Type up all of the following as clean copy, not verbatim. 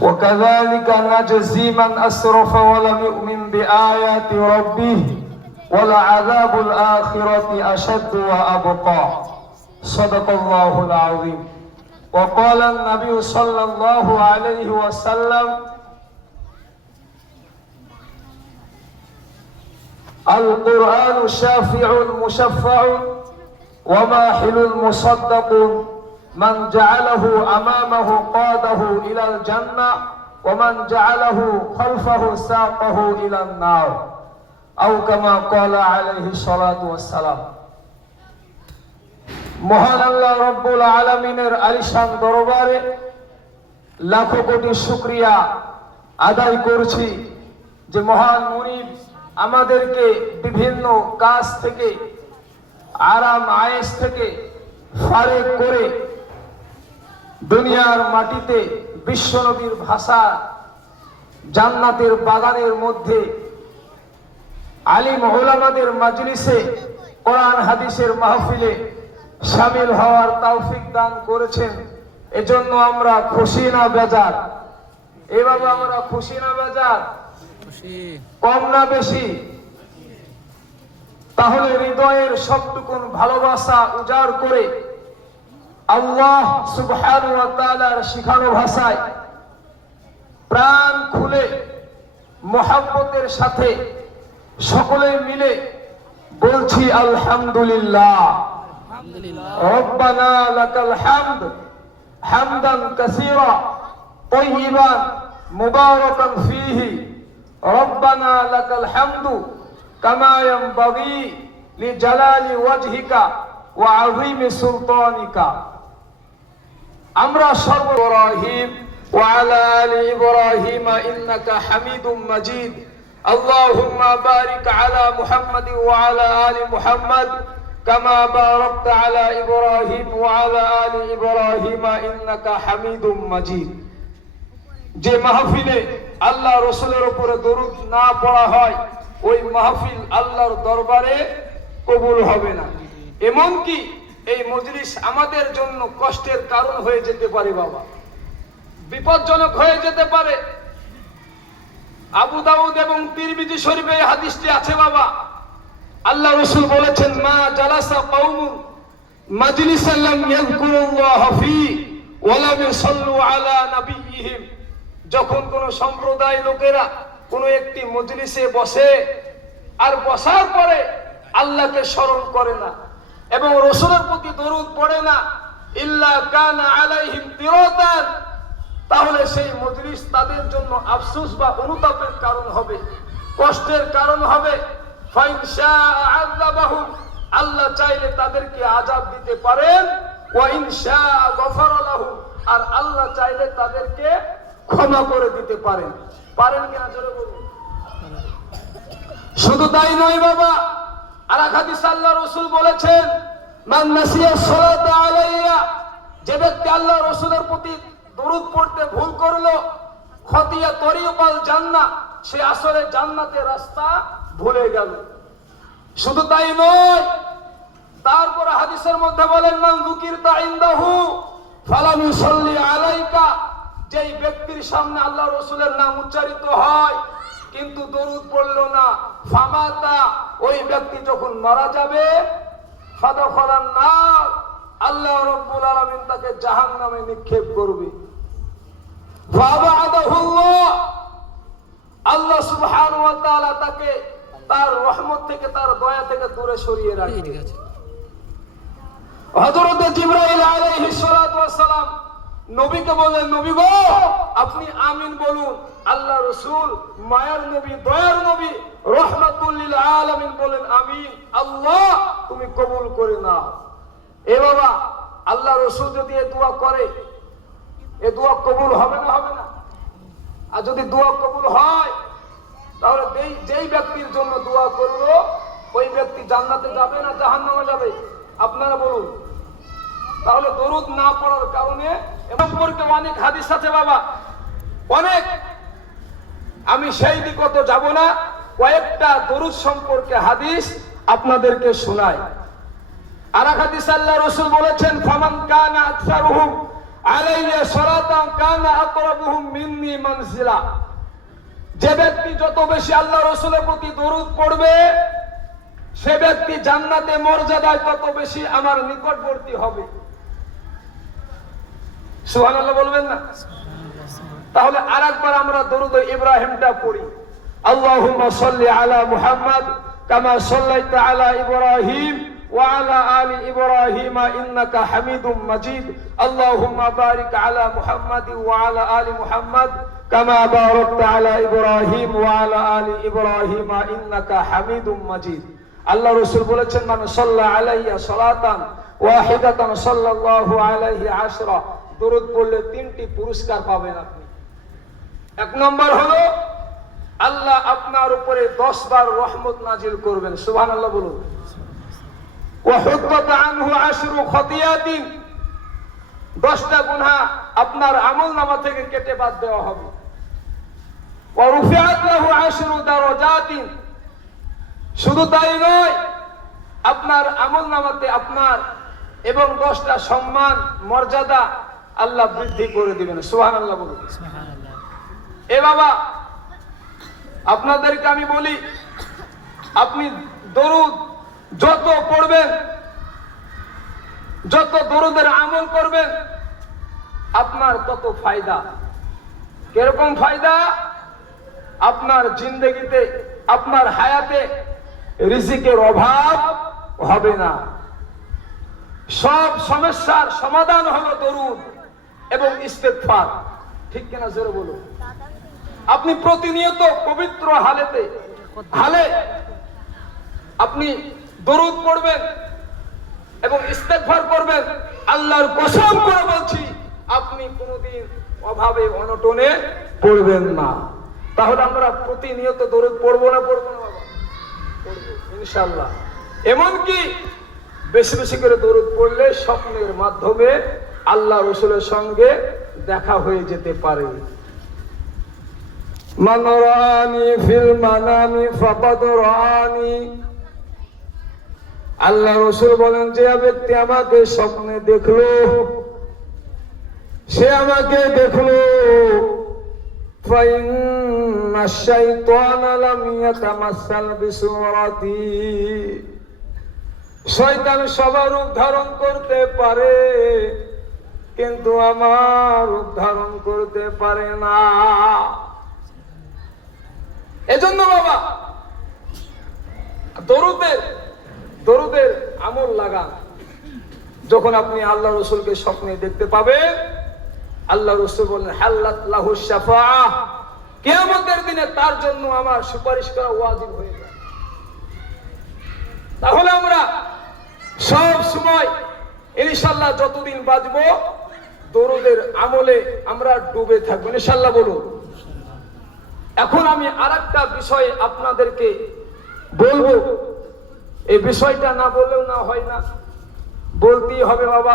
وكذلك نجزي من أسرف ولم يؤمن بآيات ربه ولعذاب الآخرة أشد وأبقى صدق الله العظيم وقال النبي صلى الله عليه وسلم القرآن شافع مشفع وماحل مصدق من جعله أمامه قاده إلى الجنة ومن جعله خلفه ساقه إلى النار أو كما قال عليه الصلاة والسلام মহান আল্লাহ রব্বুল আলামিনের আলিশান দরবারে লাখো কোটি শুকরিয়া আদায় করছি যে মহান মুনিব আমাদেরকে বিভিন্ন কাজ থেকে আরাম আয়েশ থেকে ফারেক করে দুনিয়ার মাটিতে বিশ্বনবীর ভাষা জান্নাতের বাগানের মধ্যে আলিম উলামাদের মাজলিসে কোরআন হাদিসের মাহফিলে শামিল হওয়ার তৌফিক দান করেছেন। এজন্য আমরা খুশি না বেজার? এভাবে আমরা খুশি না বেজার? কম না বেশি? তাহলে হৃদয়ের সবটুকুন ভালোবাসা উজাড় করে আল্লাহ সুবহানাহু ওয়া তাআলার শিখানো ভাষায় প্রাণ খুলে মুহাব্বতের সাথে সকলে মিলে বলছি আলহামদুলিল্লাহ। রব্বানা লাকাল হামদ হামদান কাসীরা তাইয়িবান মুবারাকান ফীহি রব্বানা লাকাল হামদু কামা ইয়ানবাগী লিজালালি ওয়াজহিকা ওয়া আযীমি সুলতানিকা। আমরা সর্ব ইব্রাহিম ওয়া আলা আলি ইব্রাহিম ইন্নাকা হামিদুম মাজিদ আল্লাহুম্মা বারিক আলা মুহাম্মাদিন ওয়া আলা আলি মুহাম্মাদ কামা বারাকতা আলা ইব্রাহিম ওয়া আলা আলি ইব্রাহিম ইন্নাকা হামিদুম মাজিদ। যে মাহফিলে আল্লাহ রাসূলের উপরে দরুদ না পড়া হয় ওই মাহফিল আল্লাহর দরবারে কবুল হবে না। এমনকি এই মজলিস আমাদের জন্য কষ্টের কারণ হয়ে যেতে পারে বাবা, বিপজ্জনক হয়ে যেতে পারে। আবু দাউদ এবং তিরমিজি শরীফে এই হাদিসটি আছে বাবা। আল্লাহ রাসূল বলেছেন মা জালাসা কওমুন মাজলিসান লাম ইয়াযকুরুল্লাহ ফি ওয়া লাম ইউসাল্লু আলা নাবিয়্যিহিম। যখন কোন সম্প্রদায় লোকেরা কোন একটি মজলিসে বসে আর বসার পরে আল্লাহকে স্মরণ করে না এবং রাসূলের প্রতি দরুদ পড়ে না ইল্লা কানা আলাইহিম তিরাতান, তাহলে সেই মজলিস তাদের জন্য আফসোস বা অনুতাপের কারণ হবে, কষ্টের কারণ হবে। ফাইন শাআ আযাবাহুম, আল্লাহ চাইলে তাদেরকে আযাব দিতে পারেন। ওয়া ইন শাআ গফারা লাহুম, আর আল্লাহ চাইলে তাদেরকে ক্ষমা করে দিতে পারেন। পারেন কিনা জোরে বলুন। শুধু তাই নয় বাবা, আর এক হাদিসে আল্লাহ রাসূল বলেছেন মান নাসিয়া সালাতা আলাইয়া, যে ব্যক্তি আল্লাহ রাসূলের প্রতি দরুদ পড়তে ভুল করলো খতিয়া তরিকাল জান্নাহ, সে আসলে জান্নাতের রাস্তা ভুলে গেল। শুধু তাই নয়, তারপর হাদিসের মধ্যে বলেন মান যুকিরতা ইনদাহু ফালাম ইউসাল্লি আলাইকা, যেই ব্যক্তির সামনে আল্লাহ রাসূলের নাম উচ্চারিত হয় কিন্তু দরুদ পড়লো না, ফামাতা, ওই ব্যক্তি যখন মারা যাবে ফাদাখালান নার, আল্লাহ রাব্বুল আলামিন তাকে জাহান্নামে নিক্ষেপ করবে। ফাবাদাহুল্লাহ, আল্লাহ সুবহানাহু ওয়া তাআলা তাকে তার রহমত থেকে তার দয়া থেকে দূরে সরিয়ে রাখবে। হযরত জিবরাইল আলাইহিস সালাতু ওয়াস সালাম নবীকে বলেন নবী গো আপনি আমিন বলুন। আল্লাহ রাসূল মায়ার নবী দয়ার নবী রাহমাতুল লিল আলামিন বলেন আমিন, আল্লাহ তুমি কবুল করে নাও। এ বাবা, আল্লাহ রাসূল যদি এই দোয়া করে এই দোয়া কবুল হবে না হবে না? আর যদি দোয়া কবুল হয় তাহলে যেই ব্যক্তির জন্য দোয়া করলো ওই ব্যক্তি জান্নাতে যাবে না জাহান্নামে যাবে? আপনারা বলুন। তাহলে দরুদ না পড়ার কারণে সম্পর্কে অনেক হাদিস আছে বাবা, অনেক। আমি সেই দিকে তো যাব না, কয়েকটা দরুদ সম্পর্কে হাদিস আপনাদেরকে শোনাই। আর এক হাদিস আল্লাহ রাসূল বলেছেন ফামান কানা আকসারুহুম আলাইয়া সালাতান কানা আকরাবুহুম মিন্নি মানজিলা। যে ব্যক্তি যত বেশি আল্লাহ রাসূলের প্রতি দরুদ পড়বে সে ব্যক্তি জান্নাতে মর্যাদায় তত বেশি আমার নিকটবর্তী হবে। সুবহানাল্লাহ বলবেন না? তাহলে আরেকবার আমরা দরুদ ইব্রাহিমটা পড়ি। আল্লাহুম্মা সাল্লি আলা মুহাম্মাদ কামা সাল্লাইতা আলা ইব্রাহিম ওয়া আলা আলি ইব্রাহিম ইন্নাকা হামিদুম মাজিদ। আল্লাহুম্মা বারিক আলা মুহাম্মাদ ওয়া আলা আলি মুহাম্মাদ কামা বারাকতা আলা ইব্রাহিম ওয়া আলা আলি ইব্রাহিম ইন্নাকা হামিদুম মাজিদ। আল্লাহ রাসূল বলেছেন, মান সাল্লা আলাইয়া সালাতান ওয়াহিদাতান সাল্লাল্লাহু আলাইহি আশরা। দরুদ পড়লে 3টি পুরস্কার পাবেন আপনি। এক নম্বর হলো আল্লাহ আপনার উপরে 10 বার রহমত নাজিল করবেন। সুবহানাল্লাহ বলুন। ওয়া হুদ্দাত আনহু আশরু খতিয়াতিন, 10টা গুনাহ আপনার আমলনামা থেকে কেটে বাদ দেওয়া হবে। ওয়া রুফিআত লাহু আশরু দারাজাতিন, শুধু তাই নয়, আপনার আমলনামাতে আপনার এবং 10টা সম্মান মর্যাদা আল্লাহ বৃদ্ধি করে দিবেন। সুবহানাল্লাহ বলুন। এ বাবা, আপনাদেরকে আমি বলি, আপনি দরুদ যত পড়বেন, যত দরুদের আমল করবেন, আপনার তত ফায়দা। কিরকম ফায়দা? আপনার জিন্দেগিতে, আপনার হায়াতে রিজিকের অভাব হবে না। সব সমস্যার সমাধান হলো দরুদ এবং ইস্তেগফার। ঠিক কিনা জোরে বলুন। আপনি প্রতিনিয়ত পবিত্র হালে আপনি দরুদ পড়বেন এবং ইস্তেগফার করবেন। আল্লাহর কসম করে বলছি, আপনি কোনোদিন অভাবে অনটনে পড়বেন না। তাহলে আমরা প্রতিনিয়ত দরুদ পড়বো না বাবা? পড়বো ইনশাআল্লাহ। এমনকি বেশি বেশি করে দরুদ পড়লে স্বপ্নের মাধ্যমে আল্লাহ রাসূলের সঙ্গে দেখা হয়ে যেতে পারে। মান রাআনি ফিল মানামি ফাকাদ রাআনি। আল্লাহ রাসূল বলেন, যে ব্যক্তি আমাকে স্বপ্নে দেখলো সে আমাকে দেখলো। ফাইন্না শাইতানা লাম ইয়াতামাসাল বিসুরাতি। শয়তান সবার রূপ ধারণ করতে পারে কিন্তু আমার রূপ ধারণ করতে পারে না। এজন্য বাবা, দরুদের আমল লাগান। যখন আপনি আল্লাহ রাসূলকে স্বপ্নে দেখতে পাবেন, আল্লাহ রাসূল বলেন, হাল্লাত লাহু শাফাআহ, কিয়ামতের দিনে তার জন্য আমার সুপারিশ করা ওয়াজিব হয়ে যায়। তাহলে আমরা সব সময় ইনশাআল্লাহ যতদিন বাঁচবো দরুদের আমলে আমরা ডুবে থাকবো ইনশাআল্লাহ বলুন। এখন আমি আরেকটা বিষয় আপনাদেরকে বলবো। এই বিষয়টা না বললেও না হয় না, বলতেই হবে বাবা,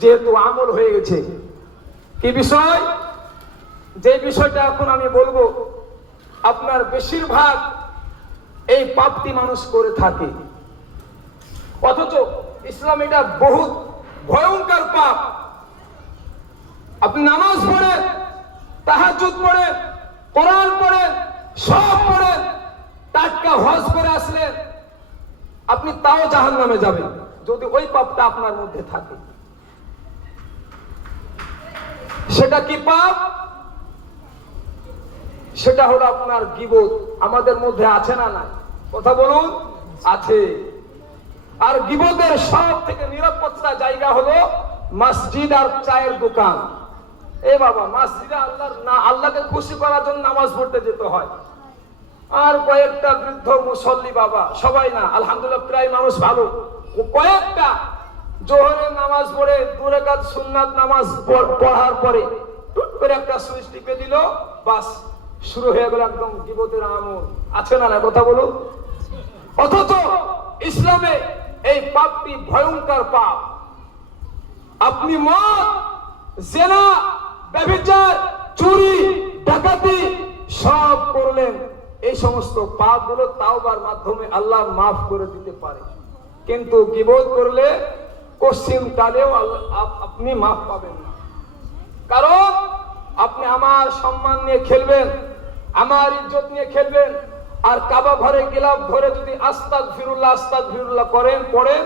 যেহেতু আমল হয়ে গেছে। কি বিষয়? যে বিষয়টা এখন আমি বলবো, আপনার বেশিরভাগ এই পাপটি মানুষ করে থাকে, অথচ ইসলাম এটা বহুত ভয়ঙ্কর পাপ। আপনি নামাজ পড়েন, তাহাজ্জুদ পড়েন, কোরআন পড়েন, সব পড়েন, টাটকা হজ করে আসলেন, আপনি তাও জাহান্নামে যাবেন যদি ওই পাপটা আপনার মধ্যে থাকে। সেটা কি পাপ? সেটা হলো আপনার গীবত। আমাদের মধ্যে আছে না নাই? কথা বলুন, আছে। আর গীবতের সব থেকে নিরাপত্তা জায়গা হলো মসজিদ আর চায়ের দোকান। এ বাবা, মসজিদে আল্লাহকে খুশি করার জন্য নামাজ পড়তে যেতে হয়। আর কয়েকটা বৃদ্ধ মুসল্লি বাবা, সবাই না, আলহামদুলিল্লাহ প্রায় মানুষ ভালো, কয়েকটা জোহরের নামাজ পড়ে 2 রাকাত সুন্নাত নামাজ পড়ার পরে টুট করে একটা সুইচ টিপে দিল, বাস শুরু হয়ে গেল একদম গীবতের আমল। আছে না না? কথা বলুন। অথচ ইসলামে এই পাপটি ভয়ঙ্কর পাপ। আপনি মদ, জেনা, ব্যভিচার, চুরি, ডাকাতি সব করলেন, এই সমস্ত পাপগুলো তাওবার মাধ্যমে আল্লাহ মাফ করে দিতে পারে। কিন্তু গীবত করলে কোশ্চিন কালেও আপনি মাফ পাবেন না। আপনি আমার সম্মান নিয়ে খেলবেন, আমার ইজ্জত নিয়ে খেলবেন, আর কাবা ঘরে গিলাফ ধরে যদি আস্তাগফিরুল্লাহ করেন পড়েন,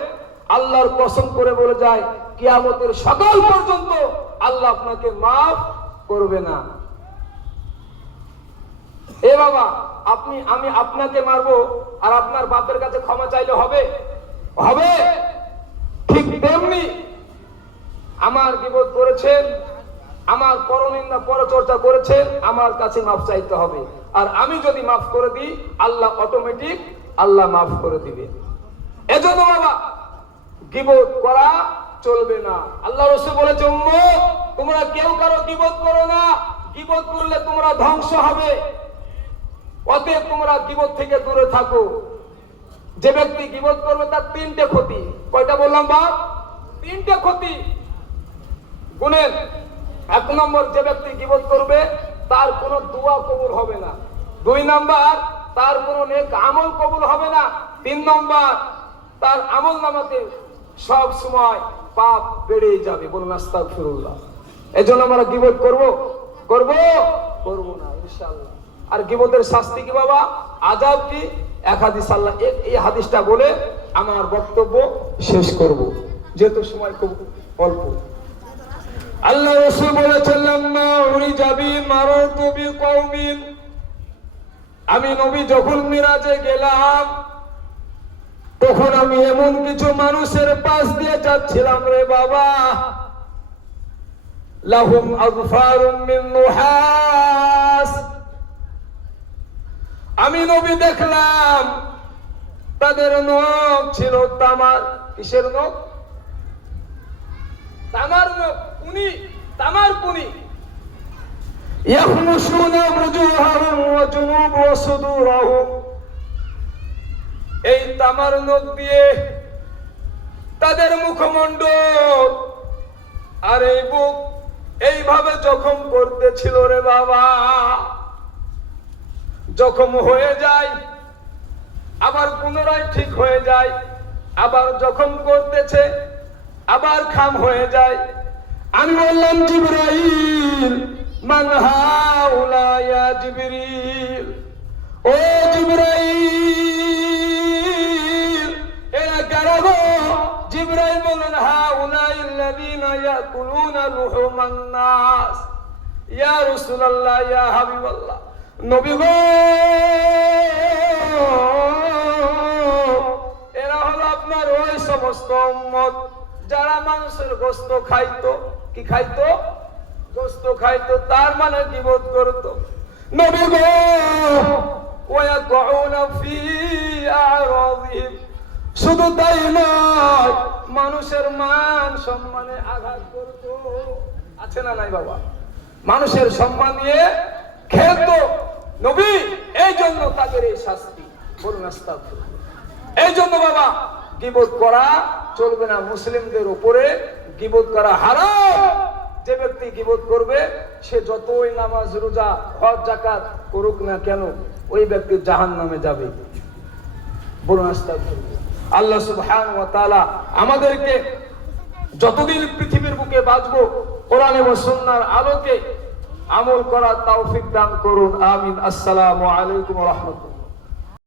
আল্লাহর কসম করে বলে যায় কিয়ামতের সকাল পর্যন্ত আল্লাহ আপনাকে মাফ করবে না। এ বাবা, আমি আপনাকে মারবো আর আপনার বাপের কাছে ক্ষমা চাইলে হবে? হবে? ঠিক তেমনি আমার গীবত করেছেন, আমার পরনিন্দা পরচর্চা করেছেন, আমার কাছে মাফ চাইতে হবে। আর আমি যদি মাফ করে দিই, আল্লাহ অটোমেটিক আল্লাহ মাফ করে দিবে। এজন্য বাবা গীবত করা চলবে না। আল্লাহ রাসূল বলেছে, উম্মত তোমরা কেউ কারো গীবত করো না, গীবত করলে তোমরা ধ্বংস হবে। অতএব তোমরা গীবত থেকে দূরে থাকো। যে ব্যক্তি গীবত করবে তার তিনটে ক্ষতি। কয়টা বললাম বাপ? তিনটে ক্ষতি। গুণের 1 নম্বর, যে ব্যক্তি গীবত করবে তার কোনো দোয়া কবুল হবে না। 2 নম্বর, তার কোনো নেক আমল কবুল হবে না। 3 নম্বর, তার আমল নামাতে সব সময় পাপ বেড়ে যাবে। বলুন আস্তাগফিরুল্লাহ। এজন্য আমরা গীবত করব না ইনশাআল্লাহ। আর গীবতের শাস্তি কি বাবা, আযাব কি? এক হাদিস, আল্লাহ এই হাদিসটা বলে আমার বক্তব্য শেষ করব, যেহেতু সময় খুব অল্প। আল্লাহ রাসূল বলেছেন, লাম্মা উরিজা বি মারাতু বিকওমিন, আমি নবী যখন মিরাজে গেলাম তখন আমি এমন কিছু মানুষের পাশ দিয়ে যাচ্ছিলাম রে বাবা, লাহুম আযফারুম মিন নুহাস, আমি নবী দেখলাম তাদের নখ ছিল তামার। কিসের নখ? তামার নখ, তামার কুনি। ইয়াখমুশুনা ওয়াজুহাহুম ওয়া জুনুব ওয়া সুদুরহুম, এই তামার নখ দিয়ে তাদের মুখমণ্ডল আর এই বুক এইভাবে জখম করতেছিল রে বাবা। জখম হয়ে যায়, আবার পুনরায় ঠিক হয়ে যায়, আবার জখম করতেছে, আবার খাম হয়ে যায়। আমি বললাম, জিবরাইল, মান হাউলা ইয়া জিবরিল, ও জিবরাইল এরা কারা গো? জিবরাইল বলেন, হাউলা আল্লাযীনা ইয়াকুলুনা লুহুমান নাস। ইয়া রাসূলুল্লাহ, ইয়া হাবিবাল্লাহ, নবী গো, এরা হলো আপনার ওই সমস্ত উম্মত যারা মানুষের গোশত খাইতো। কি খাইতো? গোশত খাইতো, তার মানে গীবত করতো। নবী গো, ওয়ায়াকুনা ফি আরাদিহিম, শুধু তাই নয়, মানুষের মান সম্মানে আঘাত করতো। আছে না নাই বাবা? মানুষের সম্মান নিয়ে খেলতো নবী, এই জন্য তাদের এই শাস্তি। বলুন আস্তাগফিরুল্লাহ। এই জন্য বাবা গীবত করা চলবে না। মুসলিমদের উপরে গীবত করা হারাম। যে ব্যক্তি গীবত করবে সে যতই নামাজ রোজা হজ যাকাত করুক না কেন, ওই ব্যক্তি জাহান্নামে যাবে। বলুন আস্তাগফিরুল্লাহ। আল্লাহ সুবহানাহু ওয়া তাআলা আমাদেরকে যতদিন পৃথিবীর বুকে বাঁচবো কোরআন এবং সুন্নাহর আলোকে আমল করার তৌফিক দান করুন। আমিন। আসসালামু আলাইকুম ওয়া রাহমাতুল্লাহ।